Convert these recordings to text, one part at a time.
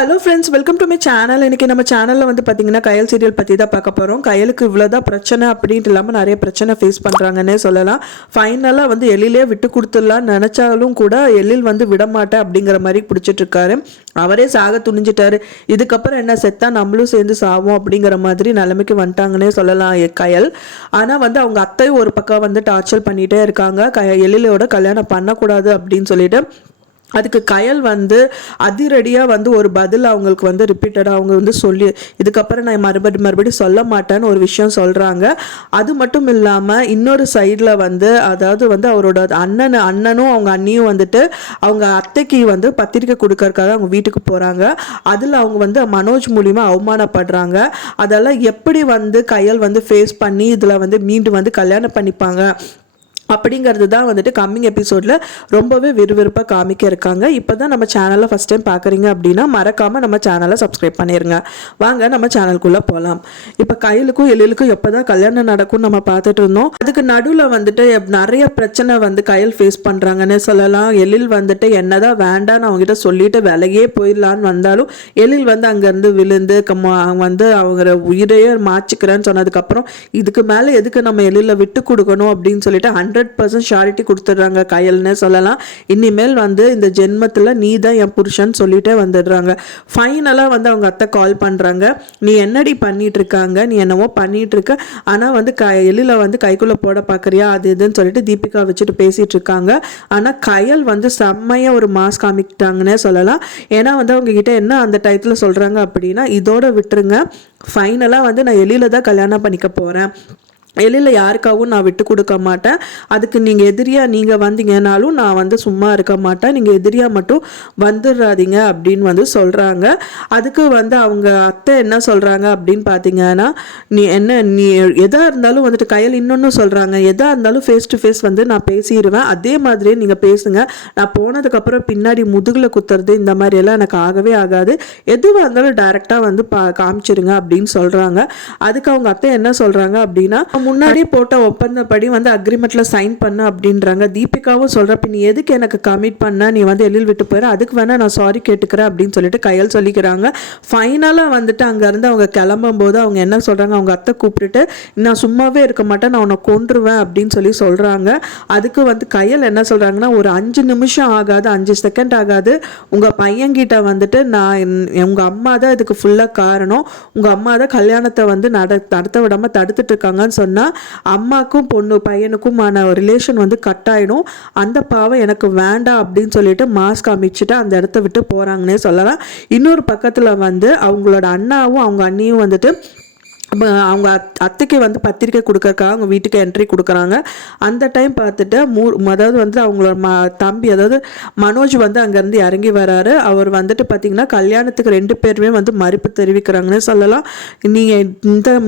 Hello friends, welcome to my channel. இன்றைக்கி நம்ம சேனலில் வந்து பார்த்திங்கன்னா கயல் சீரியல் பற்றி தான் பார்க்க போகிறோம். கயலுக்கு இவ்வளோதான் பிரச்சனை அப்படின்ட்டு இல்லாமல் நிறைய பிரச்சனை ஃபேஸ் பண்ணுறாங்கன்னே சொல்லலாம். ஃபைனலாக வந்து எழிலே விட்டு கொடுத்துடலான்னு நினச்சாலும் கூட எழில் வந்து விடமாட்டேன் அப்படிங்கிற மாதிரி பிடிச்சிட்ருக்காரு. அவரே சாக துணிஞ்சிட்டாரு. இதுக்கப்புறம் என்ன, செத்தா நம்மளும் சேர்ந்து சாவோம் அப்படிங்கிற மாதிரி நிலைமைக்கு வந்துட்டாங்கன்னே சொல்லலாம் கயல். ஆனால் வந்து அவங்க அத்தையும் ஒரு பக்கம் வந்து டார்ச்சர் பண்ணிகிட்டே இருக்காங்க. எழிலோட கல்யாணம் பண்ணக்கூடாது அப்படின்னு சொல்லிட்டு. அதுக்கு கயல் வந்து அதிரடியாக வந்து ஒரு பதில் அவங்களுக்கு வந்து ரிப்பீட்டடாக அவங்க வந்து சொல்லி, இதுக்கப்புறம் நான் மறுபடியும் சொல்ல மாட்டேன்னு ஒரு விஷயம் சொல்கிறாங்க. அது மட்டும் இல்லாமல் இன்னொரு சைடில் வந்து அதாவது வந்து அவரோட அண்ணனும் அவங்க அண்ணியும் வந்துட்டு அவங்க அத்தைக்கு வந்து பத்திரிக்கை கொடுக்கறதுக்காக அவங்க வீட்டுக்கு போகிறாங்க. அதில் அவங்க வந்து மனோஜ் மூலிமா அவமானப்படுறாங்க. அதெல்லாம் எப்படி வந்து கயல் வந்து ஃபேஸ் பண்ணி இதில் வந்து மீண்டும் வந்து கல்யாணம் பண்ணிப்பாங்க அப்படிங்கிறது தான் வந்துட்டு கம்மிங் எபிசோடில் ரொம்பவே விறுவிறுப்பாக காமிக்க இருக்காங்க. இப்போ தான் நம்ம சேனலை ஃபஸ்ட் டைம் பார்க்குறீங்க அப்படின்னா மறக்காமல் நம்ம சேனலை சப்ஸ்கிரைப் பண்ணிடுங்க. வாங்க நம்ம சேனலுக்குள்ளே போகலாம். இப்போ கயலுக்கும் எழிலுக்கும் எப்போ தான் கல்யாணம் நடக்கும்னு நம்ம பார்த்துட்டு இருந்தோம். அதுக்கு நடுவில் வந்துட்டு நிறைய பிரச்சனை வந்து கயல் ஃபேஸ் பண்ணுறாங்கன்னு சொல்லலாம். எழில் வந்துட்டு என்னதான் வேண்டான்னு அவங்ககிட்ட சொல்லிட்டு விலையே போயிடலான்னு வந்தாலும் எழில் வந்து அங்கேருந்து விழுந்து வந்து அவங்க உயிரையே மாச்சிக்கிறேன்னு சொன்னதுக்கப்புறம் இதுக்கு மேலே எதுக்கு நம்ம எழில விட்டு கொடுக்கணும் அப்படின்னு சொல்லிட்டு 100% ஷாரிட்டி கொடுத்துட்றாங்க கயல்னு சொல்லலாம். இனிமேல் வந்து இந்த ஜென்மத்தில் நீ தான் என் புருஷன் சொல்லிட்டே வந்துடுறாங்க. ஃபைனலாக வந்து அவங்க அத்தை கால் பண்ணுறாங்க. நீ என்னடி பண்ணிட்டு இருக்காங்க, நீ என்னவோ பண்ணிட்டு இருக்க, ஆனால் வந்து எழில வந்து கைக்குள்ளே போட பார்க்குறியா அது இதுன்னு சொல்லிட்டு தீபிகா வச்சுட்டு பேசிட்டு இருக்காங்க. ஆனால் கயல் வந்து செம்மையாக ஒரு மாஸ் காமிக்கிட்டாங்கன்னே சொல்லலாம். ஏன்னா வந்து அவங்க கிட்ட என்ன அந்த டயத்தில் சொல்கிறாங்க அப்படின்னா, இதோட விட்டுருங்க, ஃபைனலாக வந்து நான் எழில தான் கல்யாணம் பண்ணிக்க போகிறேன், எழில யாருக்காகவும் நான் விட்டு கொடுக்க மாட்டேன், அதுக்கு நீங்கள் எதிரியாக நீங்கள் வந்தீங்கன்னாலும் நான் வந்து சும்மா இருக்க மாட்டேன், நீங்கள் எதிரியாக மட்டும் வந்துடுறாதீங்க அப்படின்னு வந்து சொல்கிறாங்க. அதுக்கு வந்து அவங்க அத்தை என்ன சொல்கிறாங்க அப்படின்னு பார்த்தீங்கன்னா, நீ எதாக இருந்தாலும் வந்துட்டு கயல் இன்னொன்று சொல்கிறாங்க, எதாக இருந்தாலும் ஃபேஸ் டு ஃபேஸ் வந்து நான் பேசிடுவேன், அதே மாதிரியே நீங்கள் பேசுங்க, நான் போனதுக்கப்புறம் பின்னாடி முதுகில் குத்துறது இந்த மாதிரியெல்லாம் எனக்கு ஆகவே ஆகாது, எதுவாக இருந்தாலும் டைரெக்டாக வந்து காமிச்சிருங்க அப்படின்னு சொல்கிறாங்க. அதுக்கு அவங்க அத்தை என்ன சொல்கிறாங்க அப்படின்னா, முன்னாடி போட்ட ஒப்பந்தப்படி வந்து அக்ரிமெண்ட்ல சைன் பண்ண அப்படின்றாங்க. தீபிகாவும் சொல்றப்ப நீ எதுக்கு எனக்கு கமிட் பண்ண, நீ வந்து எழில் விட்டு போயிற, அதுக்கு வேணா நான் சாரி கேட்டுக்கிறேன் அப்படின்னு சொல்லிட்டு கயல் சொல்லிக்கிறாங்க. ஃபைனலா வந்துட்டு அங்க இருந்து அவங்க கிளம்பும் போது அவங்க என்ன சொல்றாங்க, அவங்க அத்தை கூப்பிட்டுட்டு நான் சும்மாவே இருக்க மாட்டேன், நான் உன்னை கொன்றுவேன் அப்படின்னு சொல்றாங்க. அதுக்கு வந்து கயல் என்ன சொல்றாங்கன்னா, ஒரு 5 நிமிஷம் ஆகாது, 5 செகண்ட் ஆகாது, உங்க பையன்கிட்ட வந்துட்டு நான் உங்க அம்மா தான் இதுக்கு ஃபுல்லா காரணம், உங்க அம்மா தான் கல்யாணத்தை வந்து நடத்த விடாம தடுத்துட்டு இருக்காங்கன்னு சொன்னா அம்மாக்கும் பொண்ணு பையனுக்குமான ரிலேஷன் வந்து கட் ஆயிடும், அந்த பாவம் எனக்கு வேண்டாம் அப்படின்னு சொல்லிட்டு மாஸ்க் அமைச்சிட்டு அந்த இடத்த விட்டு போறாங்கன்னே சொல்லலாம். இன்னொரு பக்கத்துல வந்து அவங்களோட அண்ணாவும் அவங்க அண்ணியும் வந்துட்டு அவங்க அத்தைக்கு வந்து பத்திரிக்கை கொடுக்கறக்காக அவங்க வீட்டுக்கு என்ட்ரி கொடுக்குறாங்க. அந்த டைம் பார்த்துட்டு அதாவது வந்து அவங்களோட தம்பி அதாவது மனோஜ் வந்து அங்கேருந்து இறங்கி வராரு. அவர் வந்துட்டு பார்த்திங்கன்னா கல்யாணத்துக்கு 2 பேருமே வந்து மறுப்பு தெரிவிக்கிறாங்கன்னு சொல்லலாம். நீங்கள்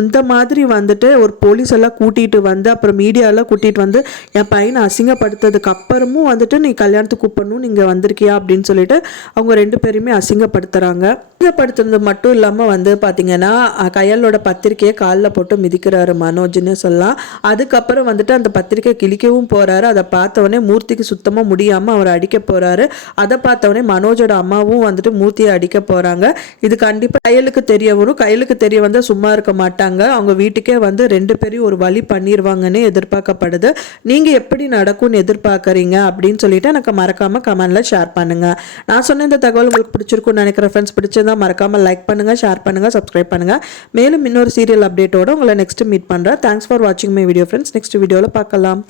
இந்த மாதிரி வந்துட்டு ஒரு போலீஸ் எல்லாம் கூட்டிகிட்டு வந்து அப்புறம் மீடியாலாம் கூட்டிகிட்டு வந்து என் பையனை அசிங்கப்படுத்துறதுக்கு அப்புறமும் வந்துட்டு நீ கல்யாணத்துக்கு கூப்பிடணும், நீங்கள் வந்திருக்கியா அப்படின்னு சொல்லிட்டு அவங்க 2 பேருமே அசிங்கப்படுத்துகிறாங்க. அசிங்கப்படுத்துறது மட்டும் இல்லாமல் வந்து பார்த்திங்கன்னா கயலோட பத்திரிக்கையை காலில் போட்டு மிதிக்கிறாரு மனோஜ்னு சொல்லலாம். அதுக்கப்புறம் வந்துட்டு அந்த பத்திரிக்கை கிழிக்கவும் போறாரு. அதை பார்த்தவொடனே மூர்த்திக்கு சுத்தமாக முடியாமல் அவர் அடிக்க போறாரு. அதை பார்த்தவொடனே மனோஜோட அம்மாவும் வந்துட்டு மூர்த்தியை அடிக்க போறாங்க. இது கண்டிப்பாக கயலுக்கு தெரிய வரும். கயலுக்கு தெரிய வந்தால் சும்மா இருக்க மாட்டாங்க, அவங்க வீட்டுக்கே வந்து 2 பேரையும் ஒரு வழி பண்ணிடுவாங்கன்னு எதிர்பார்க்கப்படுது. நீங்க எப்படி நடக்கும்னு எதிர்பார்க்குறீங்க அப்படின்னு சொல்லிட்டு எனக்கு மறக்காம கமெண்ட்ல ஷேர் பண்ணுங்க. நான் சொன்ன இந்த தகவல் உங்களுக்கு பிடிச்சிருக்கும்னு நினைக்கிறேன் ஃப்ரெண்ட்ஸ். பிடிச்சிருந்தா மறக்காம லைக் பண்ணுங்க, ஷேர் பண்ணுங்க, சப்ஸ்கிரைப் பண்ணுங்க. மேலும் இன்னொரு சீரியல் அப்டேட்டோட உங்களை நெக்ஸ்ட் மீட் பண்றேன். தேங்க்ஸ் ஃபார் வாட்சிங் மை வீடியோ ஃப்ரெண்ட்ஸ். நெக்ஸ்ட் வீடியோவில் பார்க்கலாம்.